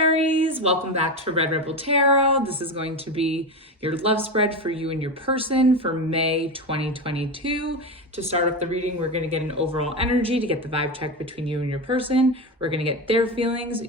Aries, welcome back to Red Rebel Tarot. This is going to be your love spread for you and your person for May 2022. To start off the reading, we're going to get an overall energy to get the vibe check between you and your person. We're going to get their feelings,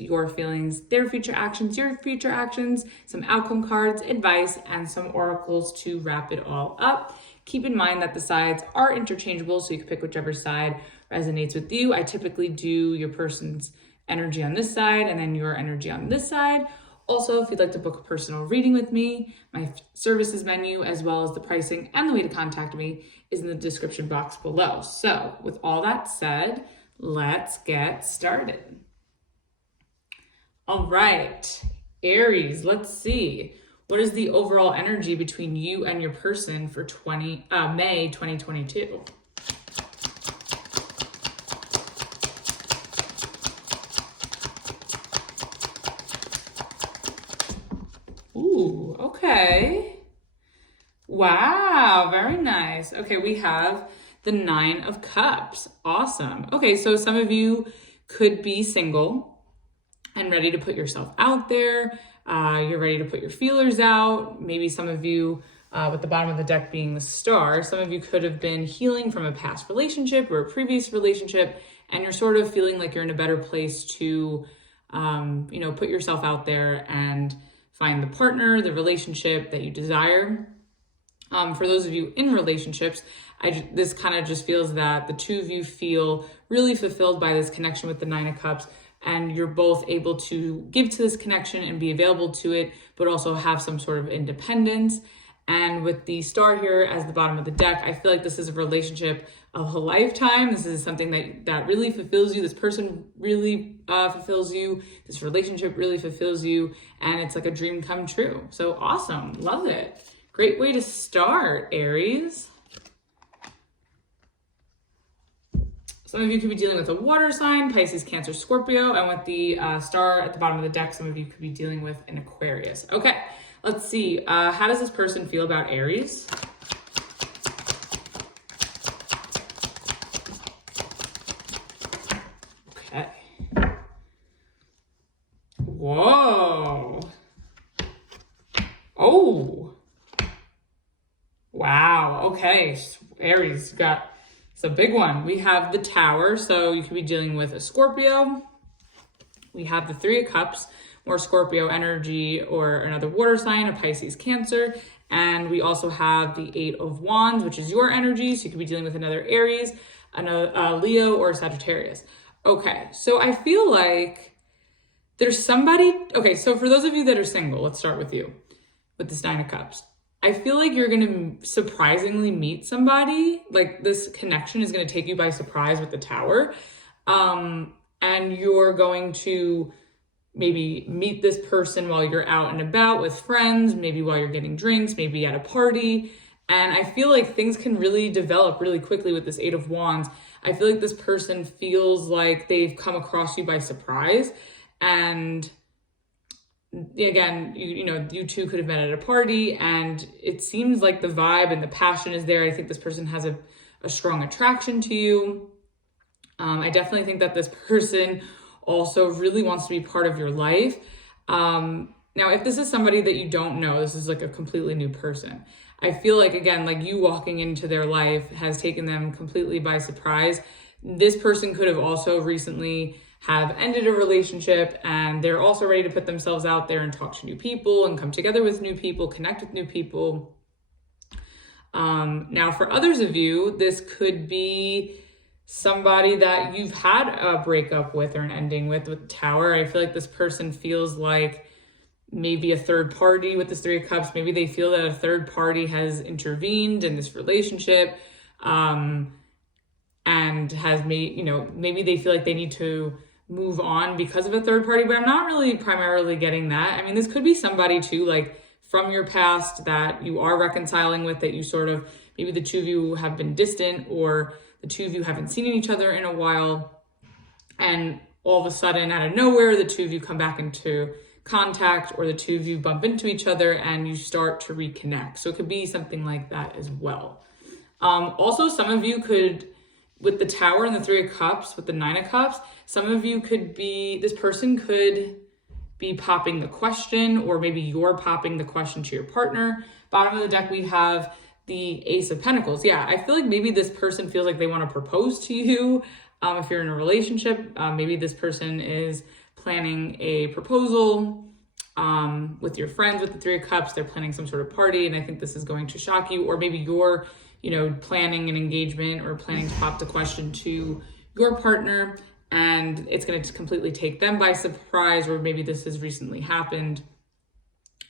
their future actions, your future actions, some outcome cards, advice, and some oracles to wrap it all up. Keep in mind that the sides are interchangeable, so you can pick whichever side resonates with you. I typically do your person's energy on this side and then your energy on this side. Also, if you'd like to book a personal reading with me, my services menu, as well as the pricing and the way to contact me, is in the description box below. So with all that said, let's get started. All right, Aries, let's see. What is the overall energy between you and your person for May 2022? Ooh, okay. Wow, very nice. Okay, we have the 9 of Cups. Awesome. Okay, so some of you could be single and ready to put yourself out there. You're ready to put your feelers out. Maybe some of you, with the bottom of the deck being the Star, some of you could have been healing from a past relationship or a previous relationship, and you're sort of feeling like you're in a better place to, put yourself out there and find the partner, the relationship that you desire. For those of you in relationships, this kind of just feels that the two of you feel really fulfilled by this connection with the 9 of Cups, and you're both able to give to this connection and be available to it, but also have some sort of independence. And with the Star here as the bottom of the deck, I feel like this is a relationship of a lifetime. This is something that really fulfills you. This person really fulfills you. This relationship really fulfills you. And it's like a dream come true. So awesome. Love it. Great way to start, Aries. Some of you could be dealing with a water sign, Pisces, Cancer, Scorpio. And with the Star at the bottom of the deck, some of you could be dealing with an Aquarius. Okay. Let's see, how does this person feel about Aries? Okay. Whoa. Oh. Wow, okay. Aries, it's a big one. We have the Tower, so you could be dealing with a Scorpio. We have the 3 of Cups, more Scorpio energy, or another water sign, a Pisces, Cancer. And we also have the 8 of Wands, which is your energy. So you could be dealing with another Aries, a Leo, or a Sagittarius. Okay, so I feel like there's somebody. Okay, so for those of you that are single, let's start with you, with this 9 of Cups. I feel like you're going to surprisingly meet somebody. Like this connection is going to take you by surprise with the Tower. And you're going to maybe meet this person while you're out and about with friends, maybe while you're getting drinks, maybe at a party. And I feel like things can really develop really quickly with this 8 of Wands. I feel like this person feels like they've come across you by surprise. And again, you two could have met at a party, and it seems like the vibe and the passion is there. I think this person has a strong attraction to you. I definitely think that this person also really wants to be part of your life. Now, if this is somebody that you don't know, this is like a completely new person. I feel like, again, like you walking into their life has taken them completely by surprise. This person could have also recently have ended a relationship, and they're also ready to put themselves out there and talk to new people and come together with new people, connect with new people. Now, for others of you, this could be somebody that you've had a breakup with or an ending with the Tower. I feel like this person feels like maybe a third party with this 3 of Cups. Maybe they feel that a third party has intervened in this relationship, and has made, maybe they feel like they need to move on because of a third party, but I'm not really primarily getting that. I mean, this could be somebody too, like from your past that you are reconciling with, that you sort of, maybe the two of you have been distant, or the two of you haven't seen each other in a while, and all of a sudden, out of nowhere, the two of you come back into contact, or the two of you bump into each other and you start to reconnect. So it could be something like that as well. Also, some of you could, with the Tower and the 3 of Cups, with the 9 of Cups, some of you could be, this person could be popping the question, or maybe you're popping the question to your partner. Bottom of the deck, we have the Ace of Pentacles. Yeah, I feel like maybe this person feels like they want to propose to you. If you're in a relationship, maybe this person is planning a proposal with your friends with the Three of Cups. They're planning some sort of party, and I think this is going to shock you. Or maybe you're, planning an engagement or planning to pop the question to your partner, and it's going to completely take them by surprise, or maybe this has recently happened.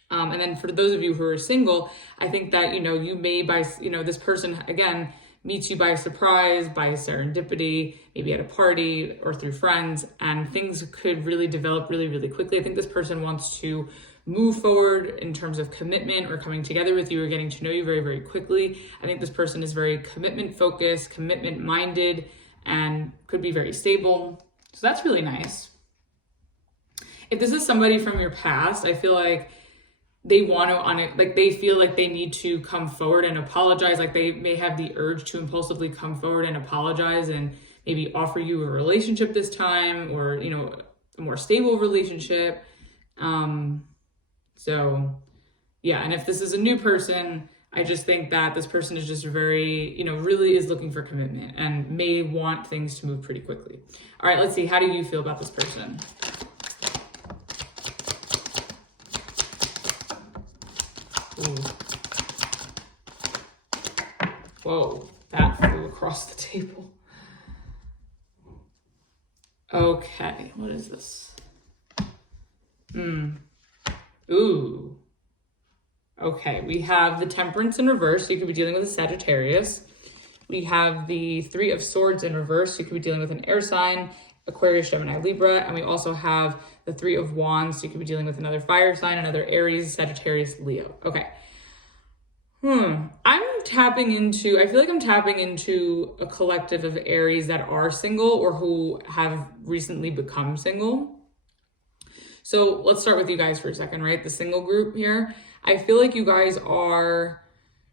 And then for those of you who are single, I think that, you may this person, again, meets you by surprise, by serendipity, maybe at a party or through friends, and things could really develop really, really quickly. I think this person wants to move forward in terms of commitment or coming together with you or getting to know you very, very quickly. I think this person is very commitment focused, commitment minded, and could be very stable. So that's really nice. If this is somebody from your past, I feel like they want to, they feel like they need to come forward and apologize. Like they may have the urge to impulsively come forward and apologize and maybe offer you a relationship this time, or, a more stable relationship. So yeah. And if this is a new person, I just think that this person is just very, really is looking for commitment and may want things to move pretty quickly. All right, let's see. How do you feel about this person? Ooh. Whoa, that flew across the table. Okay, what is this? Ooh. Okay, we have the Temperance in reverse. You could be dealing with a Sagittarius. We have the Three of Swords in reverse. You could be dealing with an air sign, Aquarius, Gemini, Libra. And we also have the Three of Wands. So you could be dealing with another fire sign, another Aries, Sagittarius, Leo. Okay. I feel like I'm tapping into a collective of Aries that are single or who have recently become single. So let's start with you guys for a second, right? The single group here. I feel like you guys are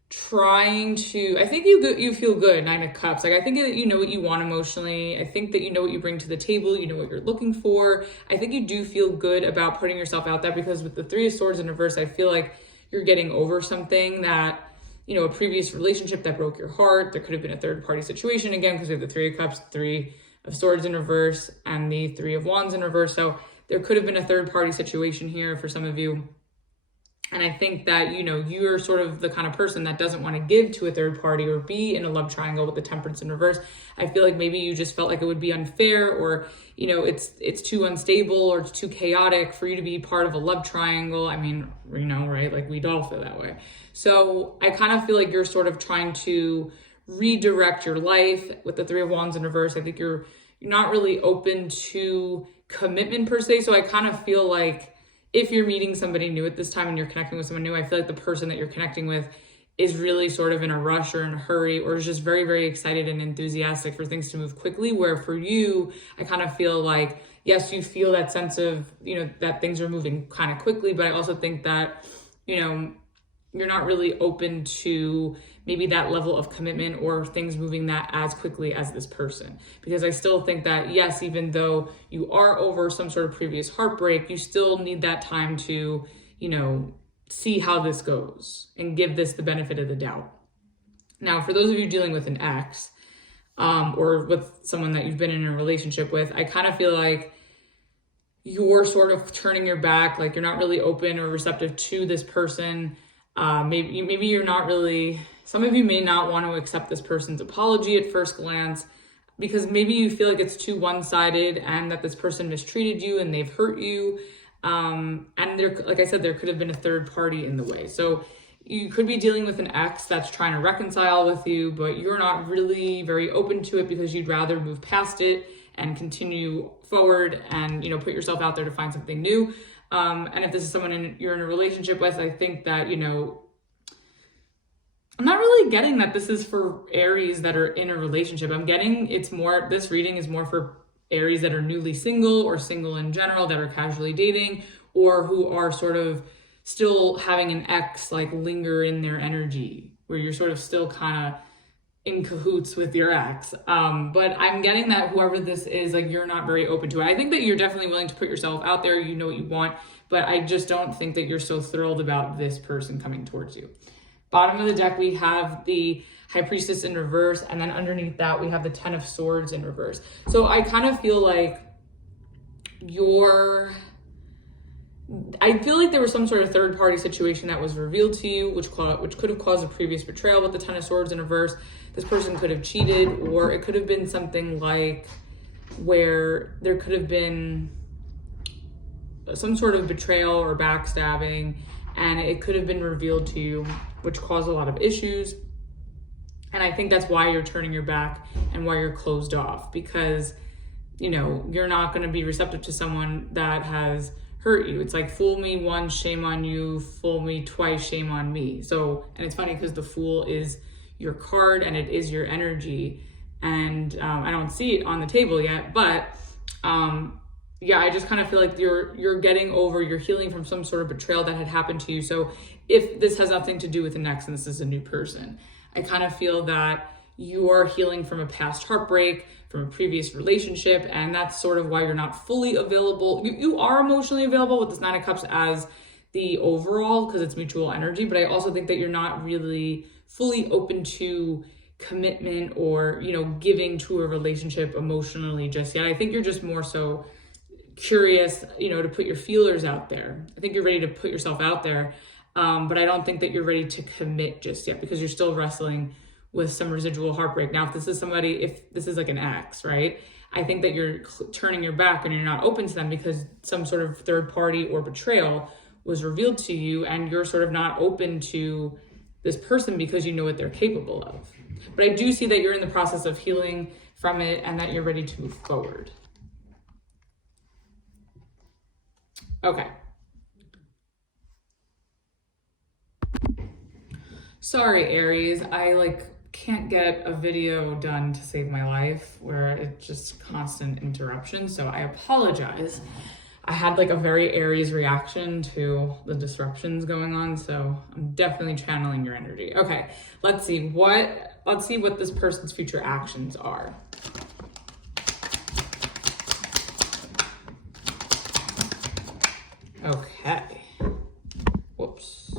trying to, I think you feel good, Nine of Cups. Like, I think that you know what you want emotionally. I think that you know what you bring to the table. You know what you're looking for. I think you do feel good about putting yourself out there, because with the Three of Swords in reverse, I feel like you're getting over something that, a previous relationship that broke your heart. There could have been a third party situation again, because we have the Three of Cups, Three of Swords in reverse, and the Three of Wands in reverse. So there could have been a third party situation here for some of you. And I think that, you're sort of the kind of person that doesn't want to give to a third party or be in a love triangle with the Temperance in reverse. I feel like maybe you just felt like it would be unfair, or, it's too unstable or it's too chaotic for you to be part of a love triangle. I mean, right? Like, we'd all feel that way. So I kind of feel like you're sort of trying to redirect your life with the Three of Wands in reverse. I think you're not really open to commitment per se. So I kind of feel like if you're meeting somebody new at this time and you're connecting with someone new, I feel like the person that you're connecting with is really sort of in a rush or in a hurry, or is just very, very excited and enthusiastic for things to move quickly. Where for you, I kind of feel like, yes, you feel that sense of, that things are moving kind of quickly, but I also think that, you're not really open to maybe that level of commitment or things moving that as quickly as this person. Because I still think that, yes, even though you are over some sort of previous heartbreak, you still need that time to, see how this goes and give this the benefit of the doubt. Now, for those of you dealing with an ex, or with someone that you've been in a relationship with, I kind of feel like you're sort of turning your back, like you're not really open or receptive to this person. Maybe you're not really, some of you may not want to accept this person's apology at first glance, because maybe you feel like it's too one-sided and that this person mistreated you and they've hurt you. And there, like I said, there could have been a third party in the way. So you could be dealing with an ex that's trying to reconcile with you, but you're not really very open to it because you'd rather move past it and continue forward and, put yourself out there to find something new. And if this is someone you're in a relationship with, I think that, I'm not really getting that this is for Aries that are in a relationship. I'm getting this reading is more for Aries that are newly single or single in general, that are casually dating, or who are sort of still having an ex like linger in their energy, where you're sort of still kind of in cahoots with your ex. But I'm getting that whoever this is, like, you're not very open to it. I think that you're definitely willing to put yourself out there. You know what you want, but I just don't think that you're so thrilled about this person coming towards you. Bottom of the deck, we have the High Priestess in reverse, and then underneath that, we have the Ten of Swords in reverse. So I kind of feel like I feel like there was some sort of third-party situation that was revealed to you, which could have caused a previous betrayal with the Ten of Swords in reverse. This person could have cheated, or it could have been something like where there could have been some sort of betrayal or backstabbing, and it could have been revealed to you, which caused a lot of issues. And I think that's why you're turning your back and why you're closed off, because, you know, you're not going to be receptive to someone that has hurt you. It's like, fool me once, shame on you. Fool me twice, shame on me. So, and it's funny because the Fool is your card and it is your energy. And I don't see it on the table yet, but yeah, I just kind of feel like you're getting over, you're healing from some sort of betrayal that had happened to you. So if this has nothing to do with an ex and this is a new person, I kind of feel that you are healing from a past heartbreak, from a previous relationship, and that's sort of why you're not fully available. You are emotionally available with this Nine of Cups as the overall, because it's mutual energy, but I also think that you're not really fully open to commitment or, you know, giving to a relationship emotionally just yet. I think you're just more so curious, you know, to put your feelers out there. I think you're ready to put yourself out there, but I don't think that you're ready to commit just yet because you're still wrestling with some residual heartbreak. Now, if this is like an ex, right? I think that you're turning your back and you're not open to them because some sort of third party or betrayal was revealed to you, and you're sort of not open to this person because you know what they're capable of. But I do see that you're in the process of healing from it and that you're ready to move forward. Okay. Sorry, Aries. I can't get a video done to save my life where it's just constant interruption. So I apologize. I had a very Aries reaction to the disruptions going on. So I'm definitely channeling your energy. Okay. Let's see what this person's future actions are. Okay. Whoops.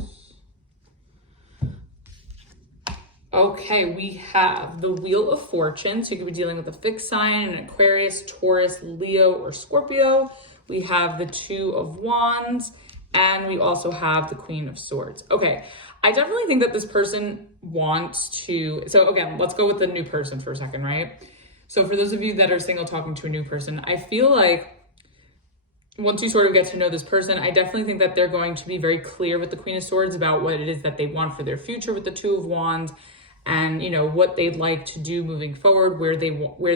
Okay, we have the Wheel of Fortune. So you could be dealing with a fixed sign, an Aquarius, Taurus, Leo, or Scorpio. We have the Two of Wands, and we also have the Queen of Swords. Okay, I definitely think that this person wants to, so again, let's go with the new person for a second, right? So for those of you that are single talking to a new person, I feel like once you sort of get to know this person, I definitely think that they're going to be very clear with the Queen of Swords about what it is that they want for their future with the Two of Wands, and, you know, what they'd like to do moving forward, where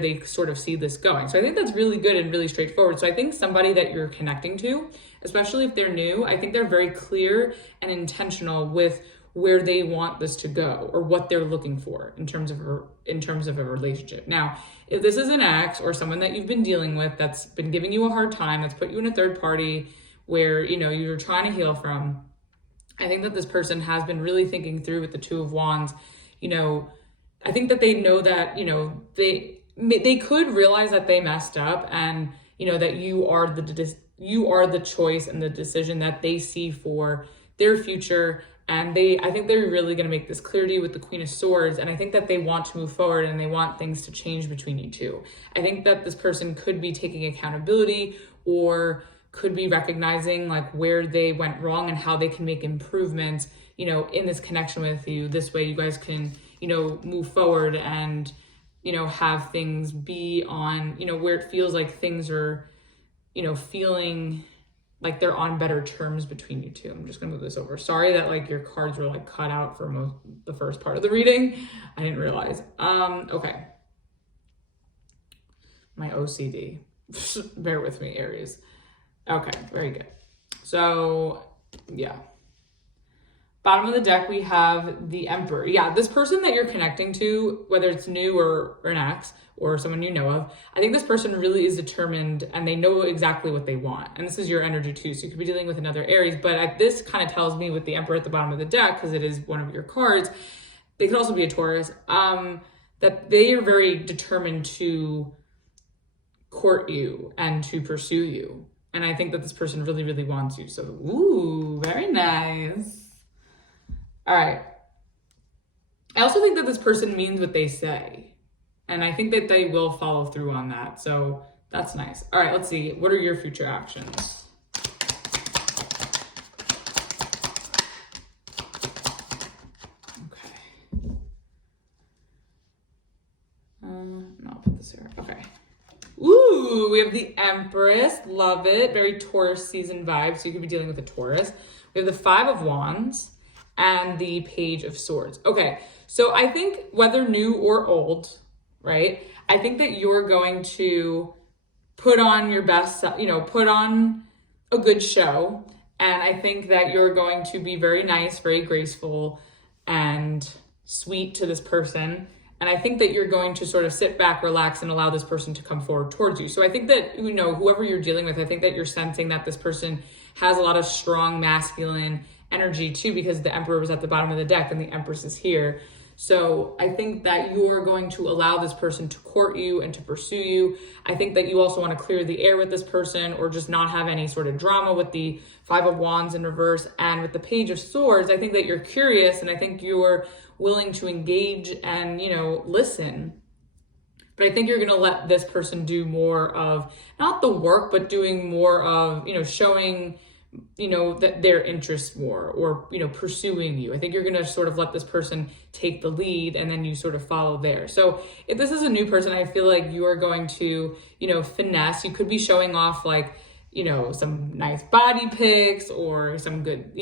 they sort of see this going. So I think that's really good and really straightforward. So I think somebody that you're connecting to, especially if they're new, I think they're very clear and intentional with where they want this to go or what they're looking for in terms of a relationship. Now, if this is an ex or someone that you've been dealing with that's been giving you a hard time, that's put you in a third party where, you know, you're trying to heal from, I think that this person has been really thinking through with the Two of Wands. You know, I think that they know that, you know, they could realize that they messed up, and, you know, that you are the choice and the decision that they see for their future. And I think they're really going to make this clear to you with the Queen of Swords. And I think that they want to move forward and they want things to change between you two. I think that this person could be taking accountability or could be recognizing where they went wrong and how they can make improvements, you know, in this connection with you. This way you guys can, you know, move forward and, you know, have things be on, you know, where it feels like things are, you know, feeling like they're on better terms between you two. I'm just gonna move this over. Sorry that your cards were cut out for the first part of the reading. I didn't realize. Okay. My OCD. Bear with me, Aries. Okay, very good. So, yeah. Bottom of the deck, we have the Emperor. Yeah, this person that you're connecting to, whether it's new or an ex or someone you know of, I think this person really is determined and they know exactly what they want. And this is your energy too. So you could be dealing with another Aries, but this kind of tells me with the Emperor at the bottom of the deck, because it is one of your cards, they could also be a Taurus. that they are very determined to court you and to pursue you. And I think that this person really, really wants you. So, ooh, very nice. All right. I also think that this person means what they say. And I think that they will follow through on that. So that's nice. All right, let's see. What are your future actions? Okay. I'll put this here. Okay. Ooh, we have the Empress. Love it. Very Taurus season vibe. So you could be dealing with a Taurus. We have the Five of Wands and the Page of Swords. Okay. So I think whether new or old, right? I think that you're going to put on your best, put on a good show. And I think that you're going to be very nice, very graceful, and sweet to this person. And I think that you're going to sort of sit back, relax, and allow this person to come forward towards you. So I think that, whoever you're dealing with, I think that you're sensing that this person has a lot of strong masculine energy too, because the Emperor was at the bottom of the deck and the Empress is here. So I think that you're going to allow this person to court you and to pursue you. I think that you also want to clear the air with this person, or just not have any sort of drama with the Five of Wands in reverse. And with the Page of Swords, I think that you're curious, and I think you're willing to engage and, listen. But I think you're going to let this person do more of, not the work, but doing more of, showing that their interests more, or, pursuing you. I think you're going to sort of let this person take the lead, and then you sort of follow there. So if this is a new person, I feel like you are going to, finesse. You could be showing off like, some nice body pics, or some good,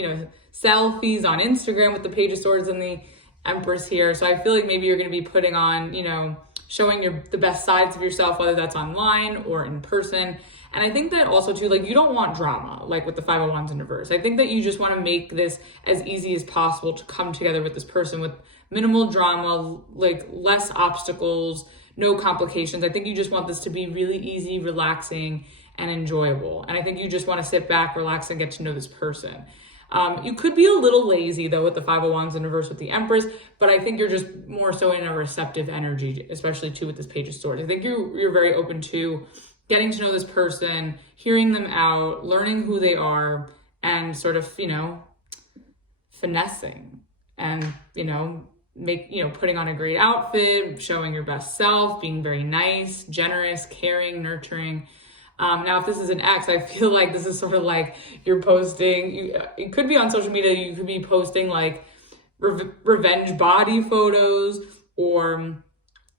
selfies on Instagram with the Page of Swords and the Empress here. So I feel like maybe you're going to be putting on, showing the best sides of yourself, whether that's online or in person. And I think that also too, like, you don't want drama, like with the Five of Wands in reverse. I think that you just want to make this as easy as possible to come together with this person with minimal drama, like less obstacles, no complications. I think you just want this to be really easy, relaxing, and enjoyable. And I think you just want to sit back, relax, and get to know this person. You could be a little lazy though with the Five of Wands in reverse with the Empress, but I think you're just more so in a receptive energy, especially too with this Page of Swords. I think you're very open to getting to know this person, hearing them out, learning who they are, and sort of, finessing and, putting on a great outfit, showing your best self, being very nice, generous, caring, nurturing. Now, if this is an ex, I feel like this is sort of like you're posting, it could be on social media, you could be posting like revenge body photos, or,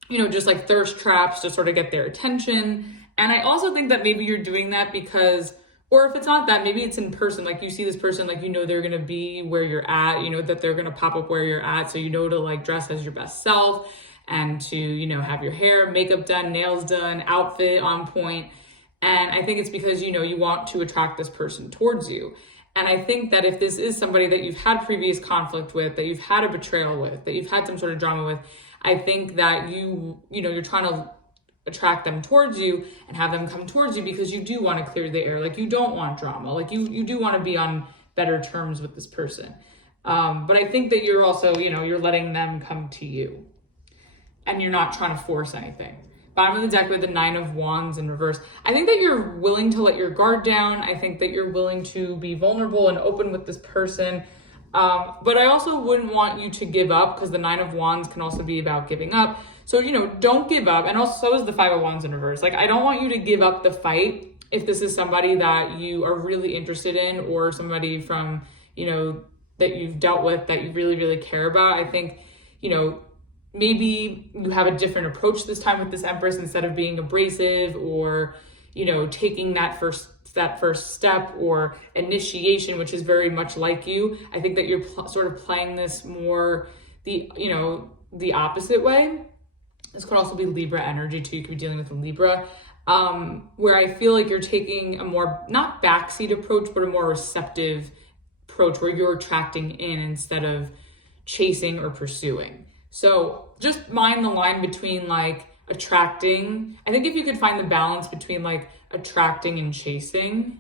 just like thirst traps to sort of get their attention. And I also think that maybe you're doing that because, or if it's not that, maybe it's in person. Like you see this person, like, they're going to be where you're at, that they're going to pop up where you're at. So, to like dress as your best self, and to, have your hair, makeup done, nails done, outfit on point. And I think it's because, you want to attract this person towards you. And I think that if this is somebody that you've had previous conflict with, that you've had a betrayal with, that you've had some sort of drama with, I think that you're trying to attract them towards you and have them come towards you because you do want to clear the air. Like, you don't want drama. Like, you do want to be on better terms with this person. But I think that you're also, you're letting them come to you, and you're not trying to force anything. Bottom of the deck with the Nine of Wands in reverse. I think that you're willing to let your guard down. I think that you're willing to be vulnerable and open with this person. But I also wouldn't want you to give up, because the Nine of Wands can also be about giving up. So, don't give up. And also, so is the Five of Wands in reverse. Like, I don't want you to give up the fight if this is somebody that you are really interested in, or somebody from, that you've dealt with that you really, really care about. I think, maybe you have a different approach this time with this Empress, instead of being abrasive or, taking that first step or initiation, which is very much like you. I think that you're sort of playing this more the opposite way. This could also be Libra energy too. You could be dealing with a Libra, where I feel like you're taking a more, not backseat approach, but a more receptive approach, where you're attracting in instead of chasing or pursuing. So just mind the line between like attracting. I think if you could find the balance between like attracting and chasing,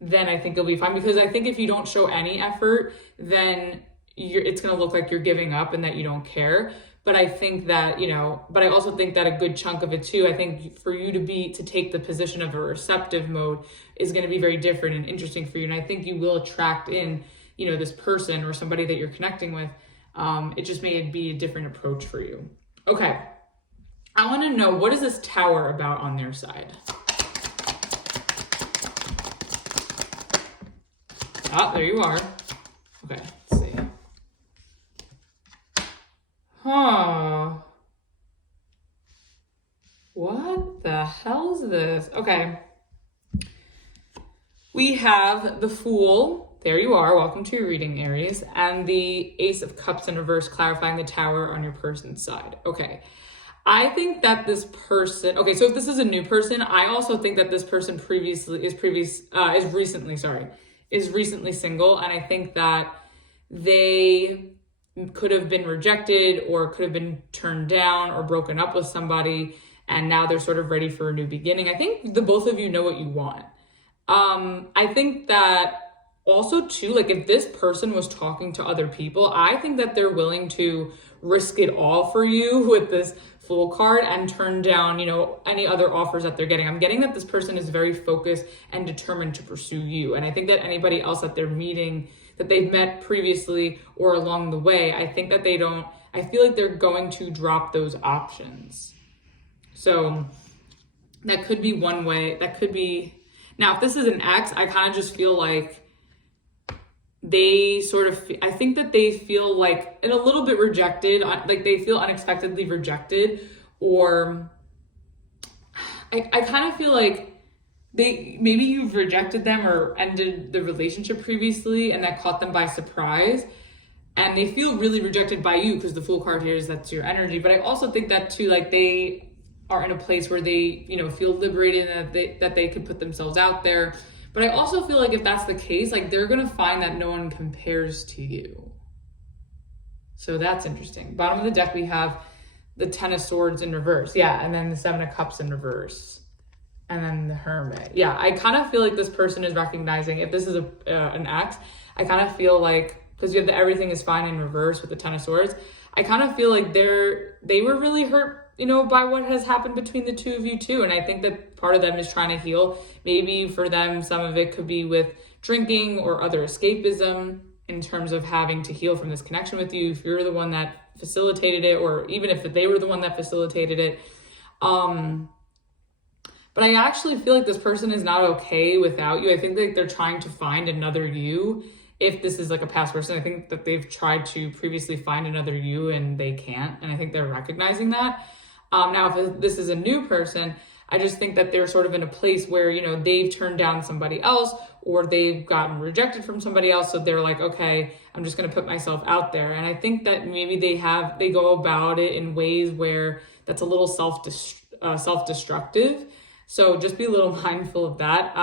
then I think you'll be fine. Because I think if you don't show any effort, then it's going to look like you're giving up and that you don't care. But I think that, but I also think that a good chunk of it too, I think for you to take the position of a receptive mode is going to be very different and interesting for you. And I think you will attract in, this person or somebody that you're connecting with. It just may be a different approach for you. Okay. I want to know, what is this Tower about on their side? Ah, there you are. Okay, let's see. Huh. What the hell is this? Okay. We have the Fool. There you are. Welcome to your reading, Aries. And the Ace of Cups in reverse, clarifying the Tower on your person's side. Okay. I think that this person, okay, so if this is a new person, I also think that this person is recently single. And I think that they could have been rejected or could have been turned down or broken up with somebody. And now they're sort of ready for a new beginning. I think the both of you know what you want. I think that also too, like if this person was talking to other people, I think that they're willing to risk it all for you with this Fool card and turn down, any other offers that they're getting. I'm getting that this person is very focused and determined to pursue you. And I think that anybody else that they're meeting, that they've met previously or along the way, I think that I feel like they're going to drop those options. So that could be one way. That could be, now if this is an ex, I kind of just feel like I think that they feel like a little bit rejected, like they feel unexpectedly rejected, or I kind of feel like maybe you've rejected them or ended the relationship previously and that caught them by surprise. And they feel really rejected by you because the Fool card here is that's your energy. But I also think that too, like they are in a place where they, feel liberated and that they could put themselves out there. But I also feel like if that's the case, like they're going to find that no one compares to you. So that's interesting. Bottom of the deck, we have the Ten of Swords in reverse. Yeah. And then the Seven of Cups in reverse. And then the Hermit. Yeah. I kind of feel like this person is recognizing, if this is an ex, I kind of feel like, because you have the Everything is Fine in reverse with the Ten of Swords, I kind of feel like they were really hurt, by what has happened between the two of you too. And I think that part of them is trying to heal. Maybe for them, some of it could be with drinking or other escapism in terms of having to heal from this connection with you. If you're the one that facilitated it, or even if they were the one that facilitated it. But I actually feel like this person is not okay without you. I think that they're trying to find another you. If this is like a past person, I think that they've tried to previously find another you and they can't. And I think they're recognizing that. Now, if this is a new person, I just think that they're sort of in a place where, they've turned down somebody else or they've gotten rejected from somebody else. So they're like, okay, I'm just going to put myself out there. And I think that maybe they go about it in ways where that's a little self-destructive. So just be a little mindful of that.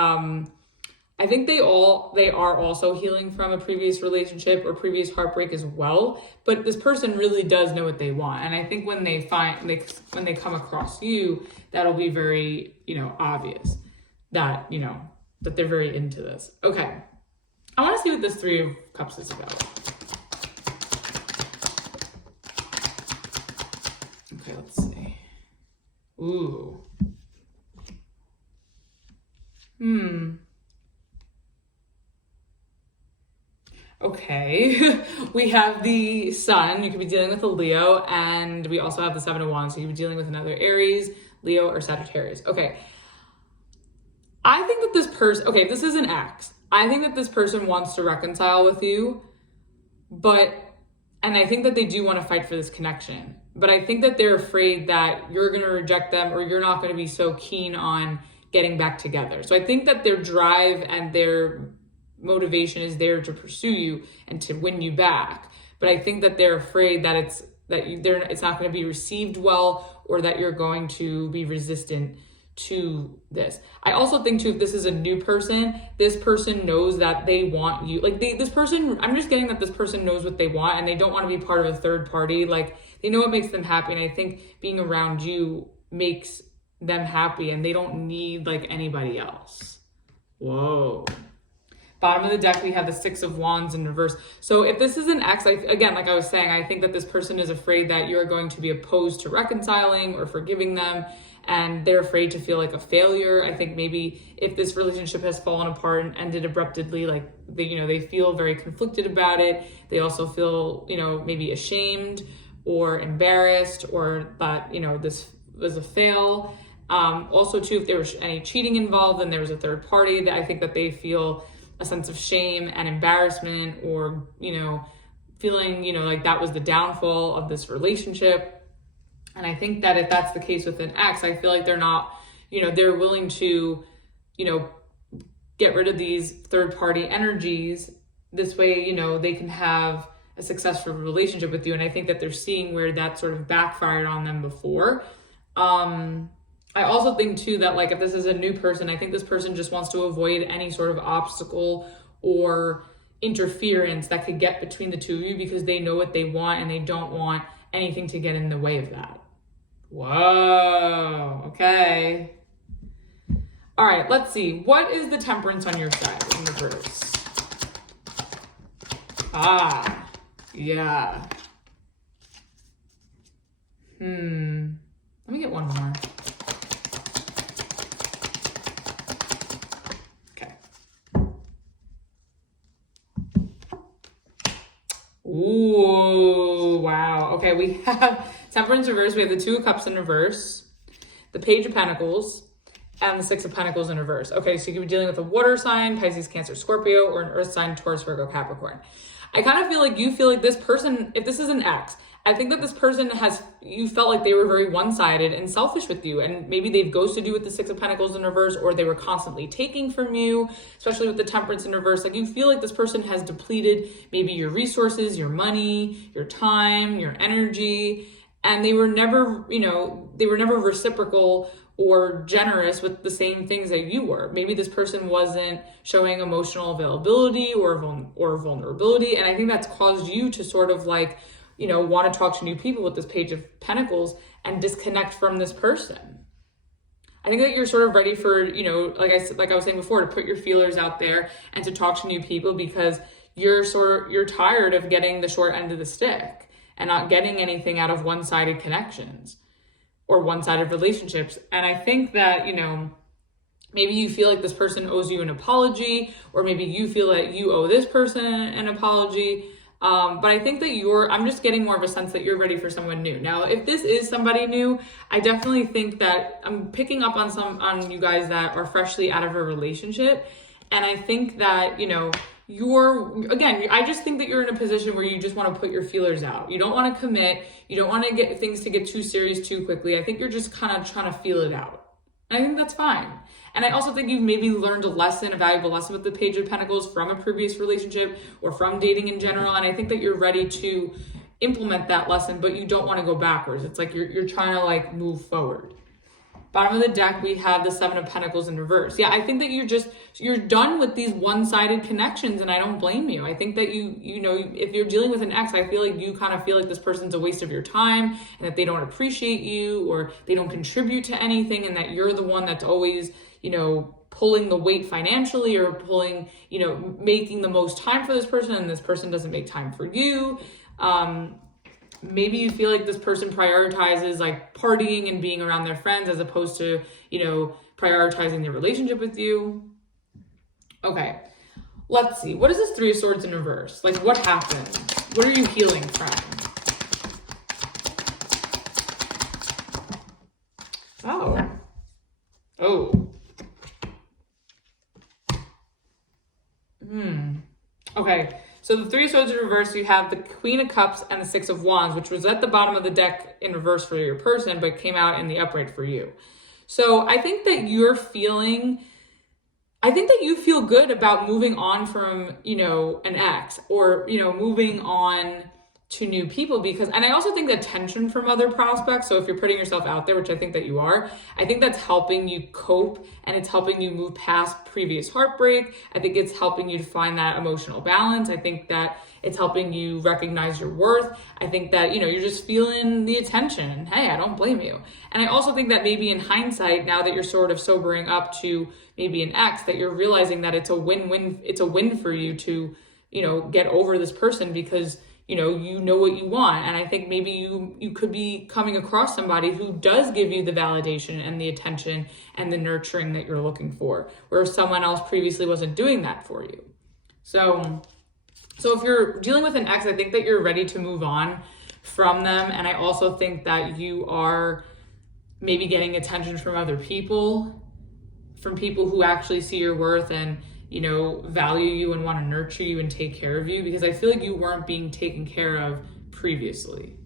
I think they are also healing from a previous relationship or previous heartbreak as well. But this person really does know what they want. And I think when they come across you, that'll be very, obvious that, that they're very into this. Okay. I want to see what this Three of Cups is about. Okay, let's see. Ooh. Okay, we have the Sun. You could be dealing with a Leo, and we also have the Seven of Wands. So you could be dealing with another Aries, Leo, or Sagittarius. Okay, I think that this person, okay, this is an ex. I think that this person wants to reconcile with you, and I think that they do want to fight for this connection. But I think that they're afraid that you're going to reject them or you're not going to be so keen on getting back together. So I think that their drive and their motivation is there to pursue you and to win you back. But I think that they're afraid that it's not going to be received well, or that you're going to be resistant to this. I also think too, if this is a new person, this person knows that they want you. Like I'm just getting that this person knows what they want and they don't want to be part of a third party. Like they know what makes them happy. And I think being around you makes them happy and they don't need like anybody else. Whoa. Bottom of the deck, we have the Six of Wands in reverse. So if this is an ex, again, like I was saying, I think that this person is afraid that you're going to be opposed to reconciling or forgiving them, and they're afraid to feel like a failure. I think maybe if this relationship has fallen apart and ended abruptly, like they feel very conflicted about it. They also feel, maybe ashamed or embarrassed, or that, this was a fail. Also too, if there was any cheating involved and there was a third party, that I think that they feel a sense of shame and embarrassment, or, feeling, like that was the downfall of this relationship. And I think that if that's the case with an ex, I feel like they're not, they're willing to, get rid of these third party energies. This way, they can have a successful relationship with you. And I think that they're seeing where that sort of backfired on them before. I also think too that, like, if this is a new person, I think this person just wants to avoid any sort of obstacle or interference that could get between the two of you, because they know what they want and they don't want anything to get in the way of that. Whoa, okay. All right, let's see. What is the Temperance on your side in reverse? Yeah. Let me get one more. Ooh, wow. Okay, we have Temperance reverse. We have the Two of Cups in reverse, the Page of Pentacles, and the Six of Pentacles in reverse. Okay, so you could be dealing with a water sign, Pisces, Cancer, Scorpio, or an earth sign, Taurus, Virgo, Capricorn. I kind of feel like this person, if this is an ex, I think that this person you felt like they were very one-sided and selfish with you, and maybe they've ghosted you with the Six of Pentacles in reverse, or they were constantly taking from you, especially with the Temperance in reverse. Like, you feel like this person has depleted maybe your resources, your money, your time, your energy, and they were never reciprocal or generous with the same things that you were. Maybe this person wasn't showing emotional availability or vulnerability, and I think that's caused you to sort of like, want to talk to new people with this Page of Pentacles and disconnect from this person. I think that you're sort of ready for, like I was saying before, to put your feelers out there and to talk to new people, because you're tired of getting the short end of the stick and not getting anything out of one-sided connections or one-sided relationships. And I think that, maybe you feel like this person owes you an apology, or maybe you feel that you owe this person an apology. But I think that I'm just getting more of a sense that you're ready for someone new. Now, if this is somebody new, I definitely think that I'm picking up on you guys that are freshly out of a relationship. And I think that, I just think that you're in a position where you just want to put your feelers out. You don't want to commit. You don't want to get things to get too serious too quickly. I think you're just kind of trying to feel it out. And I think that's fine. And I also think you've maybe learned a valuable lesson with the Page of Pentacles from a previous relationship or from dating in general. And I think that you're ready to implement that lesson, but you don't want to go backwards. It's like you're trying to like move forward. Bottom of the deck, we have the Seven of Pentacles in reverse. Yeah, I think that you're done with these one-sided connections, and I don't blame you. I think that if you're dealing with an ex, I feel like you kind of feel like this person's a waste of your time, and that they don't appreciate you, or they don't contribute to anything, and that you're the one that's always, pulling the weight financially, or pulling, making the most time for this person, and this person doesn't make time for you. Maybe you feel like this person prioritizes like partying and being around their friends as opposed to, prioritizing their relationship with you. Okay, let's see. What is this Three of Swords in reverse? Like, what happened? What are you healing from? Oh. Okay. So the Three of Swords in reverse, you have the Queen of Cups and the Six of Wands, which was at the bottom of the deck in reverse for your person, but came out in the upright for you. So I think that you feel good about moving on from, an ex, or, moving on to new people, because, and I also think that attention from other prospects, so if you're putting yourself out there, which I think that you are, I think that's helping you cope, and it's helping you move past previous heartbreak. I think it's helping you to find that emotional balance. I think that it's helping you recognize your worth. I think that, you know, you're just feeling the attention. Hey, I don't blame you. And I also think that maybe in hindsight, now that you're sort of sobering up to maybe an ex, that you're realizing that it's a win-win, it's a win for you to, you know, get over this person, because you know what you want. And I think maybe you could be coming across somebody who does give you the validation and the attention and the nurturing that you're looking for, where someone else previously wasn't doing that for you. So if you're dealing with an ex, I think that you're ready to move on from them. And I also think that you are maybe getting attention from other people, from people who actually see your worth and, you know, value you and want to nurture you and take care of you, because I feel like you weren't being taken care of previously.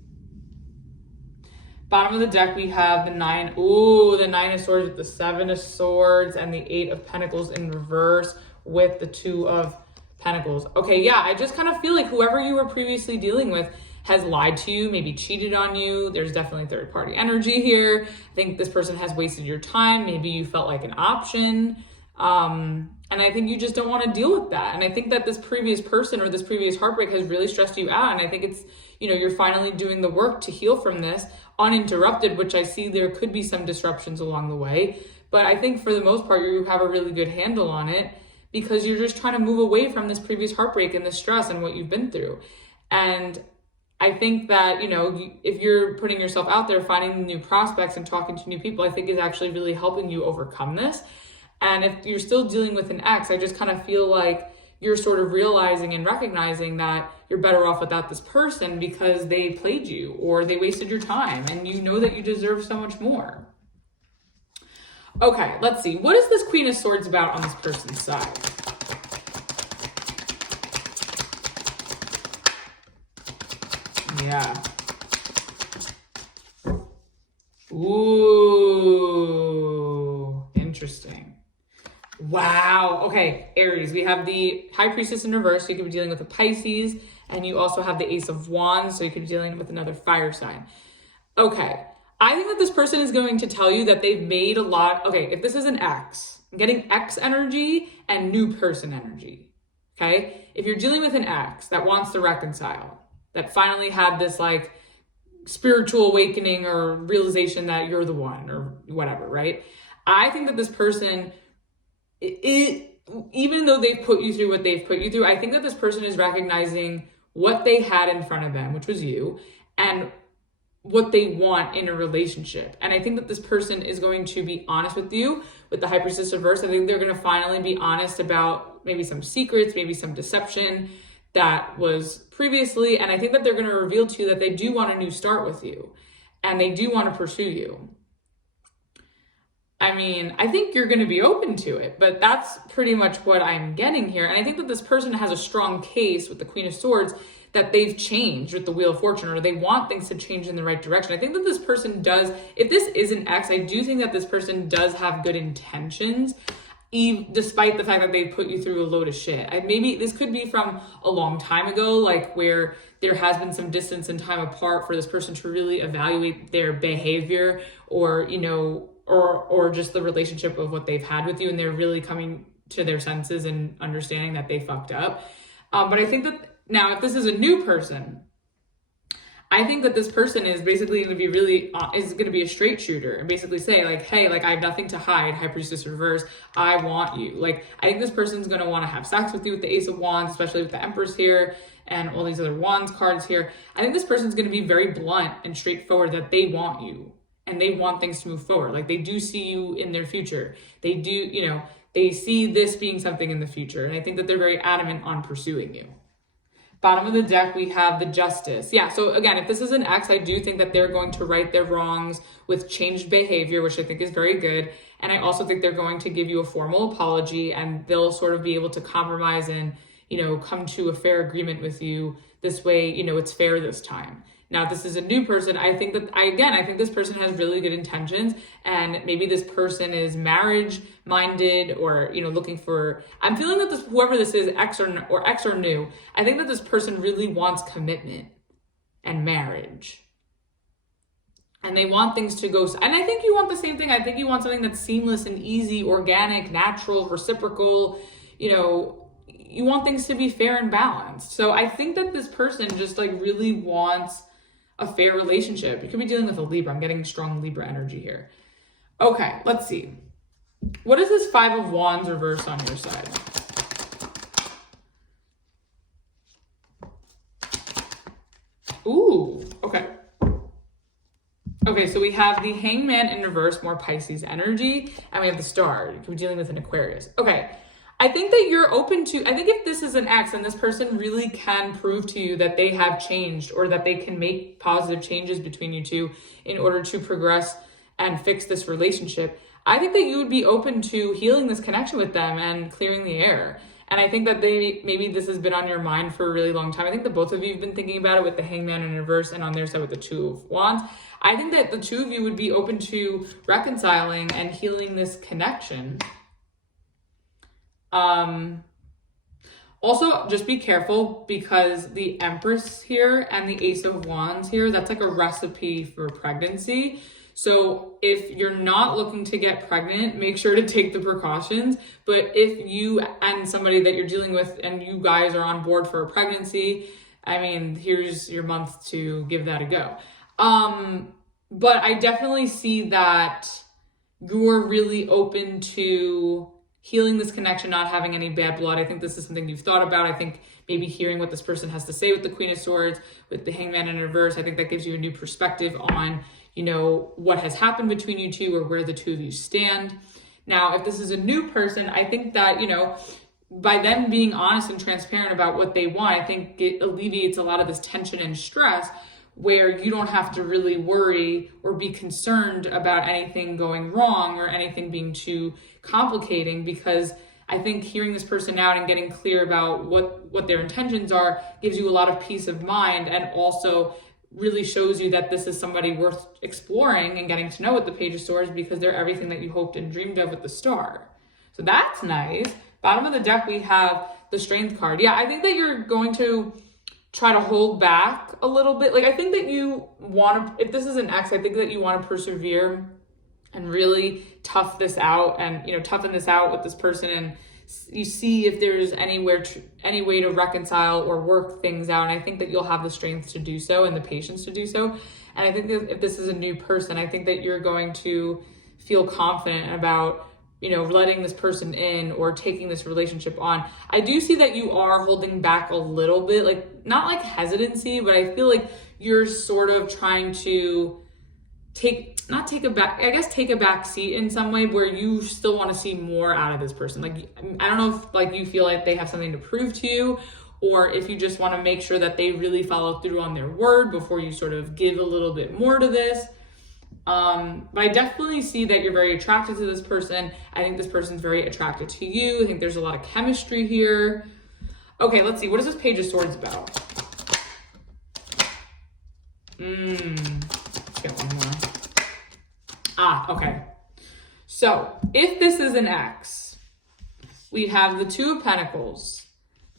Bottom of the deck, we have the 9. Ooh, the 9 of Swords with the 7 of Swords and the 8 of Pentacles in reverse with the 2 of Pentacles. Okay, yeah, I just kind of feel like whoever you were previously dealing with has lied to you, maybe cheated on you. There's definitely third party energy here. I think this person has wasted your time. Maybe you felt like an option. And I think you just don't want to deal with that. And I think that this previous person or this previous heartbreak has really stressed you out. And I think it's, you know, you're finally doing the work to heal from this uninterrupted, which I see there could be some disruptions along the way. But I think for the most part, you have a really good handle on it, because you're just trying to move away from this previous heartbreak and the stress and what you've been through. And I think that, you know, if you're putting yourself out there, finding new prospects and talking to new people, I think is actually really helping you overcome this. And if you're still dealing with an ex, I just kind of feel like you're sort of realizing and recognizing that you're better off without this person because they played you or they wasted your time, and you know that you deserve so much more. Okay, let's see. What is this Queen of Swords about on this person's side? Yeah. Ooh, interesting. Wow. Okay, Aries, we have the High Priestess in reverse, so you could be dealing with a Pisces, and you also have the Ace of Wands, so you could be dealing with another fire sign. Okay, I think that this person is going to tell you that they've made a lot. Okay, if this is an ex, I'm getting ex energy and new person energy. Okay, if you're dealing with an ex that wants to reconcile, that finally had this like spiritual awakening or realization that you're the one or whatever, right? I think that this person, even though they've put you through what they've put you through, I think that this person is recognizing what they had in front of them, which was you, and what they want in a relationship. And I think that this person is going to be honest with you with the High Priestess reverse. I think they're going to finally be honest about maybe some secrets, maybe some deception that was previously. And I think that they're going to reveal to you that they do want a new start with you and they do want to pursue you. I mean, I think you're going to be open to it, but that's pretty much what I'm getting here. And I think that this person has a strong case with the Queen of Swords that they've changed with the Wheel of Fortune, or they want things to change in the right direction. I think that this person does, if this is an ex, I do think that this person does have good intentions, despite the fact that they put you through a load of shit. Maybe this could be from a long time ago, like where there has been some distance and time apart for this person to really evaluate their behavior, or, you know, or just the relationship of what they've had with you, and they're really coming to their senses and understanding that they fucked up. But I think that now, if this is a new person, I think that this person is basically going to be is going to be a straight shooter and basically say like, hey, like I have nothing to hide, High Priestess reverse, I want you. Like, I think this person's going to want to have sex with you with the Ace of Wands, especially with the Empress here and all these other Wands cards here. I think this person's going to be very blunt and straightforward that they want you and they want things to move forward. Like, they do see you in their future. They do, you know, they see this being something in the future. And I think that they're very adamant on pursuing you. Bottom of the deck, we have the Justice. Yeah, so again, if this is an ex, I do think that they're going to right their wrongs with changed behavior, which I think is very good. And I also think they're going to give you a formal apology, and they'll sort of be able to compromise and, you know, come to a fair agreement with you. This way, you know, it's fair this time. Now, if this is a new person, I think this person has really good intentions, and maybe this person is marriage minded, or, you know, looking for, I'm feeling that whoever this is, ex or new, I think that this person really wants commitment. and marriage. And they want things to go, and I think you want the same thing. I think you want something that's seamless and easy, organic, natural, reciprocal. You know, you want things to be fair and balanced. So I think that this person just like really wants a fair relationship. You could be dealing with a Libra. I'm getting strong Libra energy here. Okay, let's see. What is this Five of Wands reverse on your side? Ooh, okay. Okay, so we have the Hangman in reverse, more Pisces energy, and we have the Star. You could be dealing with an Aquarius. Okay, I think that you're open to, I think if this is an ex and this person really can prove to you that they have changed or that they can make positive changes between you two in order to progress and fix this relationship, I think that you would be open to healing this connection with them and clearing the air. And I think that maybe this has been on your mind for a really long time. I think that both of you have been thinking about it with the Hangman in reverse and on their side with the Two of Wands. I think that the two of you would be open to reconciling and healing this connection. Also, just be careful because the Empress here and the Ace of Wands here, that's like a recipe for pregnancy. So if you're not looking to get pregnant, make sure to take the precautions. But if you and somebody that you're dealing with and you guys are on board for a pregnancy, I mean, here's your month to give that a go. But I definitely see that you're really open to healing this connection, not having any bad blood. I think this is something you've thought about. I think maybe hearing what this person has to say with the Queen of Swords, with the Hangman in reverse, I think that gives you a new perspective on, you know, what has happened between you two or where the two of you stand. Now, if this is a new person, I think that, you know, by them being honest and transparent about what they want, I think it alleviates a lot of this tension and stress where you don't have to really worry or be concerned about anything going wrong or anything being too complicating, because I think hearing this person out and getting clear about what their intentions are gives you a lot of peace of mind, and also really shows you that this is somebody worth exploring and getting to know with the Page of Swords, because they're everything that you hoped and dreamed of with the Star. So that's nice. Bottom of the deck, we have the Strength card. Yeah, I think that you're going to try to hold back a little bit. Like, I think that you want to, if this is an ex, I think that you want to persevere and really tough this out and, you know, toughen this out with this person, and you see if there's any way to reconcile or work things out. And I think that you'll have the strength to do so and the patience to do so. And I think that if this is a new person, I think that you're going to feel confident about, you know, letting this person in or taking this relationship on. I do see that you are holding back a little bit, like not like hesitancy, but I feel like you're sort of trying to take a back seat in some way, where you still want to see more out of this person. Like, I don't know if like you feel like they have something to prove to you, or if you just want to make sure that they really follow through on their word before you sort of give a little bit more to this. But I definitely see that you're very attracted to this person. I think this person's very attracted to you. I think there's a lot of chemistry here. Okay, let's see. What is this Page of Swords about? Let's get one more. Okay. So if this is an ex, we have the Two of Pentacles,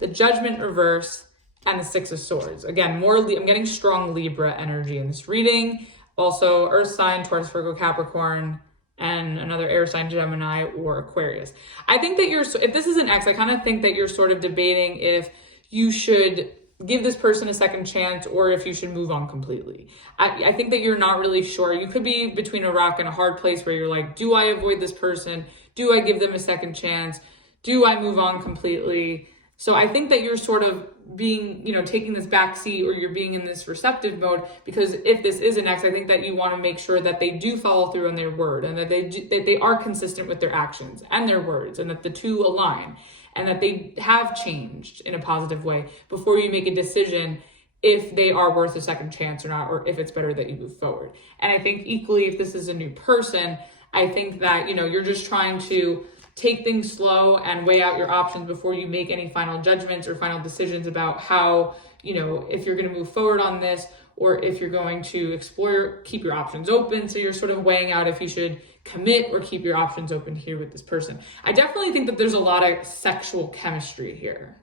the Judgment reverse, and the Six of Swords. Again, I'm getting strong Libra energy in this reading. Also, Earth sign, Taurus, Virgo, Capricorn, and another air sign, Gemini or Aquarius. I think that if this is an ex, I kind of think that you're sort of debating if you should give this person a second chance or if you should move on completely. I think that you're not really sure. You could be between a rock and a hard place where you're like, do I avoid this person? Do I give them a second chance? Do I move on completely? So I think that you're sort of being, you know, taking this back seat, or you're being in this receptive mode, because if this is an ex, I think that you want to make sure that they do follow through on their word, and that they are consistent with their actions and their words, and that the two align, and that they have changed in a positive way before you make a decision if they are worth a second chance or not, or if it's better that you move forward. And I think equally, if this is a new person, I think that, you know, you're just trying to take things slow and weigh out your options before you make any final judgments or final decisions about how, you know, if you're going to move forward on this, or if you're going to explore, keep your options open. So you're sort of weighing out if you should commit or keep your options open here with this person. I definitely think that there's a lot of sexual chemistry here.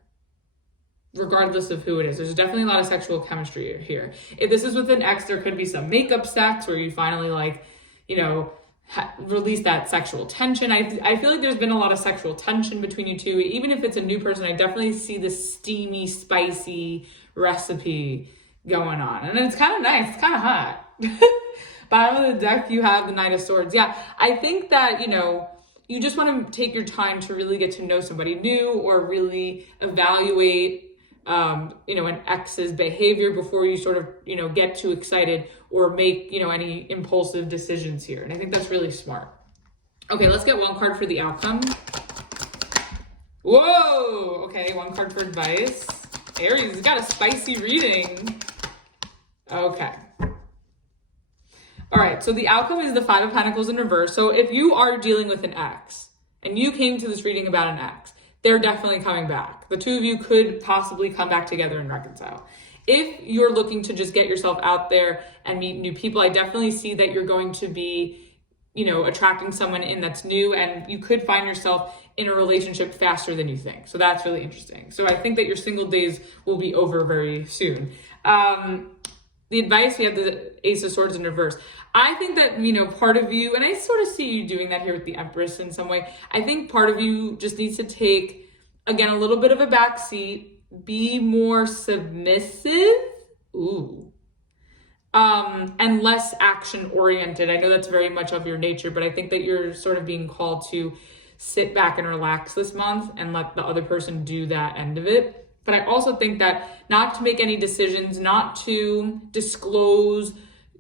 regardless of who it is. There's definitely a lot of sexual chemistry here. If this is with an ex, there could be some makeup sex where you finally like, you know, release that sexual tension. I feel like there's been a lot of sexual tension between you two. Even if it's a new person, I definitely see this steamy, spicy recipe going on. And it's kind of nice. It's kind of hot. Bottom of the deck, you have the Knight of Swords. Yeah, I think that, you know, you just want to take your time to really get to know somebody new or really evaluate you know, an ex's behavior before you sort of, you know, get too excited or make, you know, any impulsive decisions here. And I think that's really smart. Okay, let's get one card for the outcome. Whoa! Okay, one card for advice. Aries has got a spicy reading. Okay. All right, so the outcome is the Five of Pentacles in reverse. So if you are dealing with an ex and you came to this reading about an ex, they're definitely coming back. The two of you could possibly come back together and reconcile. If you're looking to just get yourself out there and meet new people, I definitely see that you're going to be, you know, attracting someone in that's new, and you could find yourself in a relationship faster than you think. So that's really interesting. So I think that your single days will be over very soon. The advice, we have the Ace of Swords in reverse. I think that, you know, part of you, and I sort of see you doing that here with the Empress in some way. I think part of you just needs to take, again, a little bit of a backseat, be more submissive, and less action oriented. I know that's very much of your nature, but I think that you're sort of being called to sit back and relax this month and let the other person do that end of it. But I also think that not to make any decisions, not to disclose,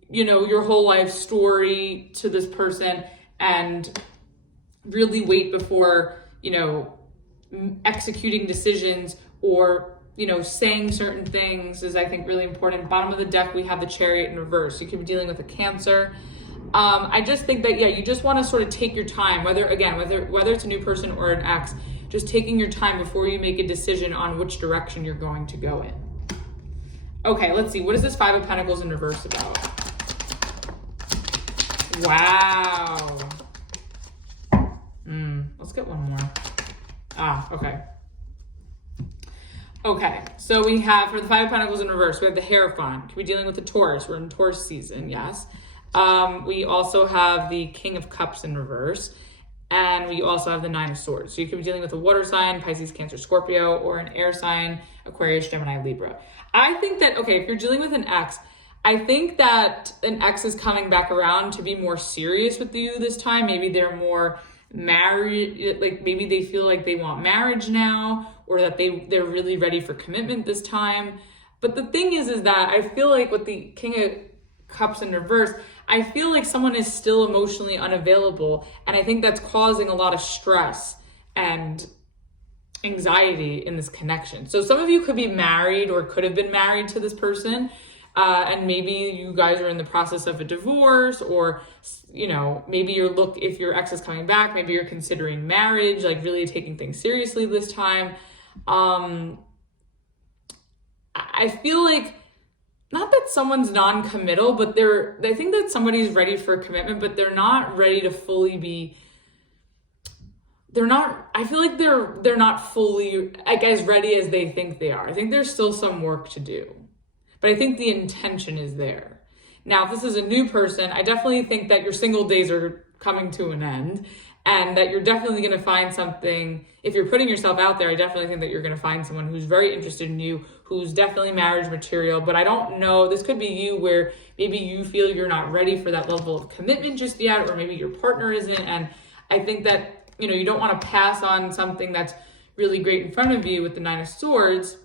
you know, your whole life story to this person, and really wait before, you know, executing decisions or, you know, saying certain things is, I think, really important. Bottom of the deck, we have the Chariot in reverse. You could be dealing with a Cancer. I just think that, yeah, you just want to sort of take your time, whether it's a new person or an ex, just taking your time before you make a decision on which direction you're going to go in. Okay, let's see. What is this Five of Pentacles in reverse about? Wow. Let's get one more. Okay. Okay, so we have, for the Five of Pentacles in reverse, we have the Hierophant. Could be dealing with the Taurus. We're in Taurus season, yes. We also have the King of Cups in reverse. And we also have the Nine of Swords. So you could be dealing with a water sign, Pisces, Cancer, Scorpio, or an air sign, Aquarius, Gemini, Libra. I think that, okay, if you're dealing with an ex, I think that an ex is coming back around to be more serious with you this time. Maybe they're more married, like maybe they feel like they want marriage now, or that they're really ready for commitment this time. But the thing is that I feel like with the King of Cups in reverse, I feel like someone is still emotionally unavailable, and I think that's causing a lot of stress and anxiety in this connection. So some of you could be married or could have been married to this person, and maybe you guys are in the process of a divorce, or, you know, maybe if your ex is coming back, maybe you're considering marriage, like really taking things seriously this time. I feel like, not that someone's non-committal, but I think that somebody's ready for a commitment, but they're not ready to fully be, I feel like they're not fully, like, as ready as they think they are. I think there's still some work to do, but I think the intention is there. Now, if this is a new person, I definitely think that your single days are coming to an end, and that you're definitely going to find something. If you're putting yourself out there, I definitely think that you're going to find someone who's very interested in you, who's definitely marriage material. But I don't know, this could be you where maybe you feel you're not ready for that level of commitment just yet, or maybe your partner isn't. And I think that, you know, you don't want to pass on something that's really great in front of you with the Nine of Swords,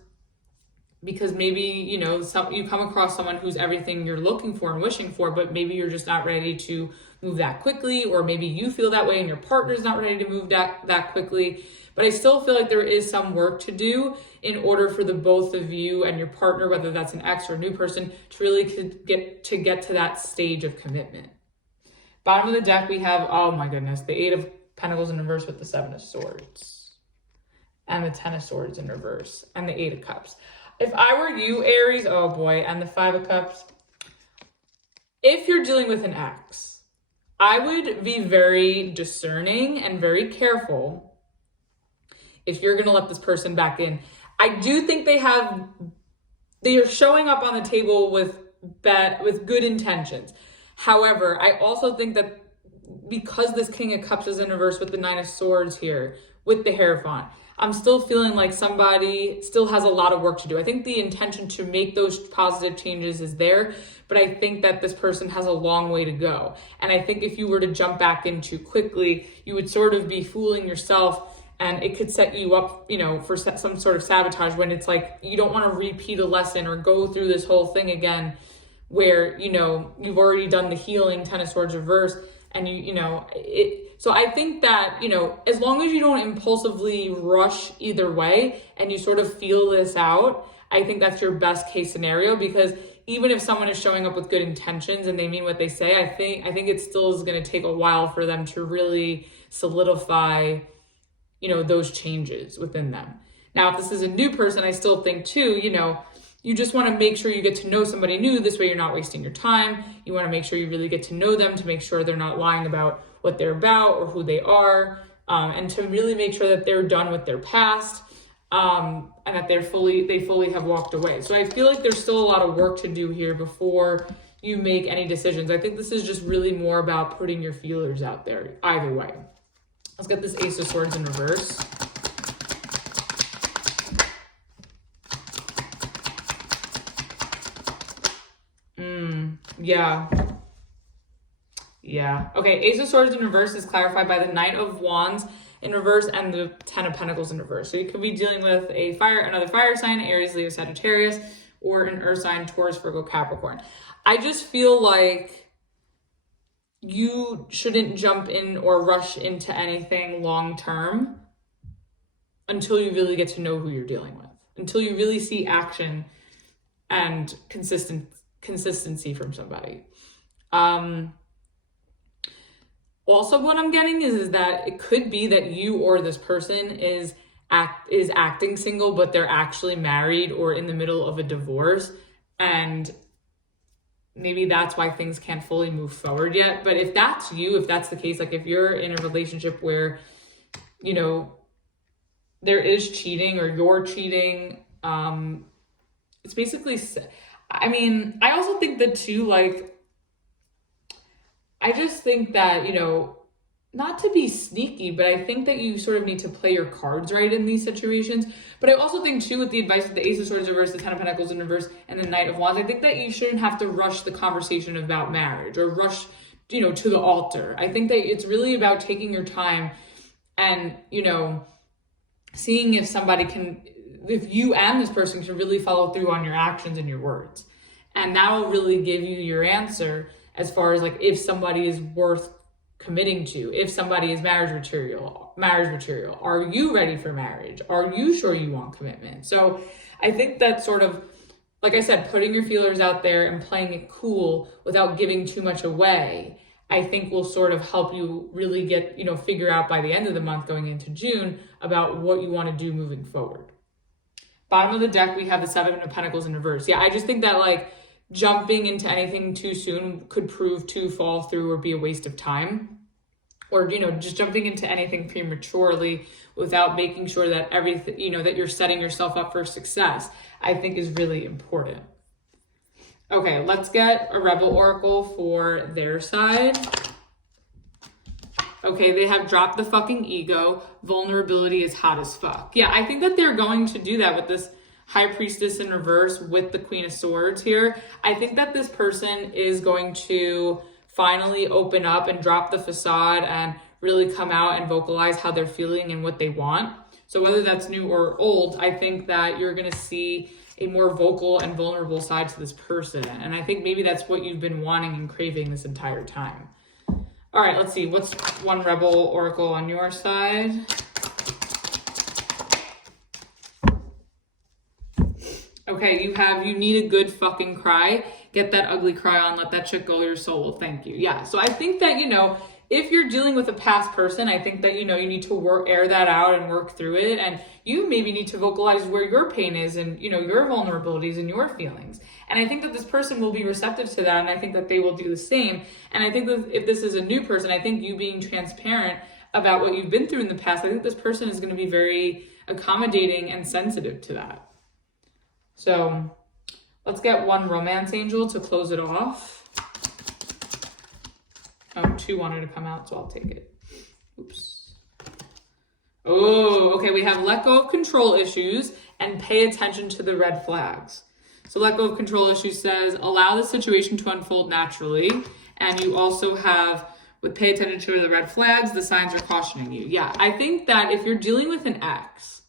because maybe, you know, you come across someone who's everything you're looking for and wishing for, but maybe you're just not ready to move that quickly, or maybe you feel that way and your partner's not ready to move that quickly. But I still feel like there is some work to do in order for the both of you and your partner, whether that's an ex or a new person, to really get to that stage of commitment. Bottom of the deck, we have, oh my goodness, the Eight of Pentacles in reverse with the Seven of Swords, and the Ten of Swords in reverse, and the Eight of Cups. If I were you, Aries, oh boy, and the Five of Cups, if you're dealing with an ex, I would be very discerning and very careful if you're going to let this person back in. I do think they are showing up on the table with good intentions. However, I also think that because this King of Cups is in reverse with the Nine of Swords here, with the Hierophant, I'm still feeling like somebody still has a lot of work to do. I think the intention to make those positive changes is there, but I think that this person has a long way to go. And I think if you were to jump back in too quickly, you would sort of be fooling yourself, and it could set you up, for some sort of sabotage, when it's like you don't want to repeat a lesson or go through this whole thing again where, you've already done the healing, Ten of Swords reverse, and so I think that, as long as you don't impulsively rush either way and you sort of feel this out, I think that's your best case scenario, because even if someone is showing up with good intentions and they mean what they say, I think it still is going to take a while for them to really solidify, those changes within them. Now, if this is a new person, I still think too, you just want to make sure you get to know somebody new. This way you're not wasting your time. You want to make sure you really get to know them, to make sure they're not lying about what they're about or who they are, and to really make sure that they're done with their past, and that they fully have walked away. So I feel like there's still a lot of work to do here before you make any decisions. I think this is just really more about putting your feelers out there either way. Let's get this Ace of Swords in reverse. Yeah. Okay, Ace of Swords in reverse is clarified by the Knight of Wands in reverse and the Ten of Pentacles in reverse. So you could be dealing with another fire sign, Aries, Leo, Sagittarius, or an earth sign, Taurus, Virgo, Capricorn. I just feel like you shouldn't jump in or rush into anything long term until you really get to know who you're dealing with, until you really see action and consistency from somebody. Also, what I'm getting is that it could be that you or this person is acting single, but they're actually married or in the middle of a divorce, and maybe that's why things can't fully move forward yet. But if that's you, if that's the case, like if you're in a relationship where, there is cheating or you're cheating, it's basically, I also think that too, I just think that, not to be sneaky, but I think that you sort of need to play your cards right in these situations. But I also think too, with the advice of the Ace of Swords reverse, the Ten of Pentacles in reverse, and the Knight of Wands, I think that you shouldn't have to rush the conversation about marriage or rush, to the altar. I think that it's really about taking your time and, seeing if you and this person can really follow through on your actions and your words. And that will really give you your answer as far as if somebody is worth committing to, if somebody is marriage material, are you ready for marriage? Are you sure you want commitment? So I think that sort of, like I said, putting your feelers out there and playing it cool without giving too much away, I think will sort of help you really get, figure out by the end of the month going into June about what you want to do moving forward. Bottom of the deck, we have the Seven of Pentacles in reverse. Yeah, I just think that jumping into anything too soon could prove to fall through or be a waste of time, or just jumping into anything prematurely without making sure that everything, that you're setting yourself up for success, I think is really important. Okay, let's get a Rebel Oracle for their side. Okay, they have dropped the fucking ego. Vulnerability is hot as fuck. Yeah, I think that they're going to do that with this High Priestess in reverse with the Queen of Swords here. I think that this person is going to finally open up and drop the facade and really come out and vocalize how they're feeling and what they want. So whether that's new or old, I think that you're going to see a more vocal and vulnerable side to this person. And I think maybe that's what you've been wanting and craving this entire time. All right, let's see. What's one Rebel Oracle on your side? Okay, you need a good fucking cry. Get that ugly cry on, let that shit go your soul. Thank you. Yeah, so I think that, if you're dealing with a past person, I think that, you need to air that out and work through it. And you maybe need to vocalize where your pain is and, your vulnerabilities and your feelings. And I think that this person will be receptive to that. And I think that they will do the same. And I think that if this is a new person, I think you being transparent about what you've been through in the past, I think this person is going to be very accommodating and sensitive to that. So let's get one romance angel to close it off. Oh, 2 wanted to come out, so I'll take it. Oops. Oh, okay, we have let go of control issues and pay attention to the red flags. So let go of control issues says, allow the situation to unfold naturally. And you also have, with pay attention to the red flags, the signs are cautioning you. Yeah, I think that if you're dealing with an ex,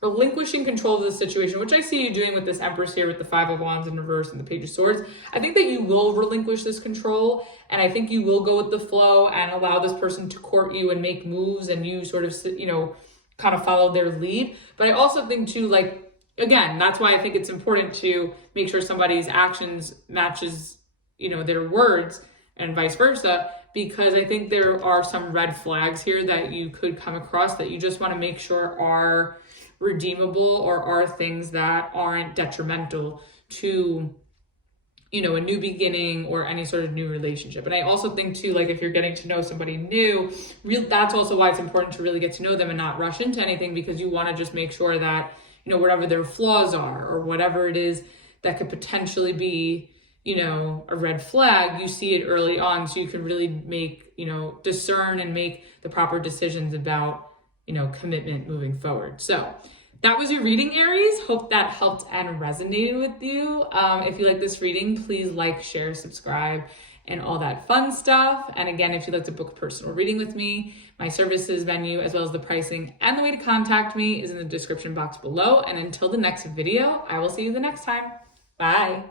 relinquishing control of the situation, which I see you doing with this Empress here with the 5 of Wands in reverse and the Page of Swords, I think that you will relinquish this control, and I think you will go with the flow and allow this person to court you and make moves, and you sort of, you know, kind of follow their lead. But I also think too, like, again, that's why I think it's important to make sure somebody's actions matches, you know, their words and vice versa, because I think there are some red flags here that you could come across that you just want to make sure are redeemable or are things that aren't detrimental to, you know, a new beginning or any sort of new relationship. And I also think too, like if you're getting to know somebody new, that's also why it's important to really get to know them and not rush into anything, because you want to just make sure that, you know, whatever their flaws are or whatever it is that could potentially be, you know, a red flag, you see it early on so you can really make, you know, discern and make the proper decisions about, you know, commitment moving forward. So that was your reading, Aries. Hope that helped and resonated with you. If you like this reading, please like, share, subscribe, and all that fun stuff. And again, if you'd like to book a personal reading with me, my services venue, as well as the pricing and the way to contact me is in the description box below. And until the next video, I will see you the next time. Bye.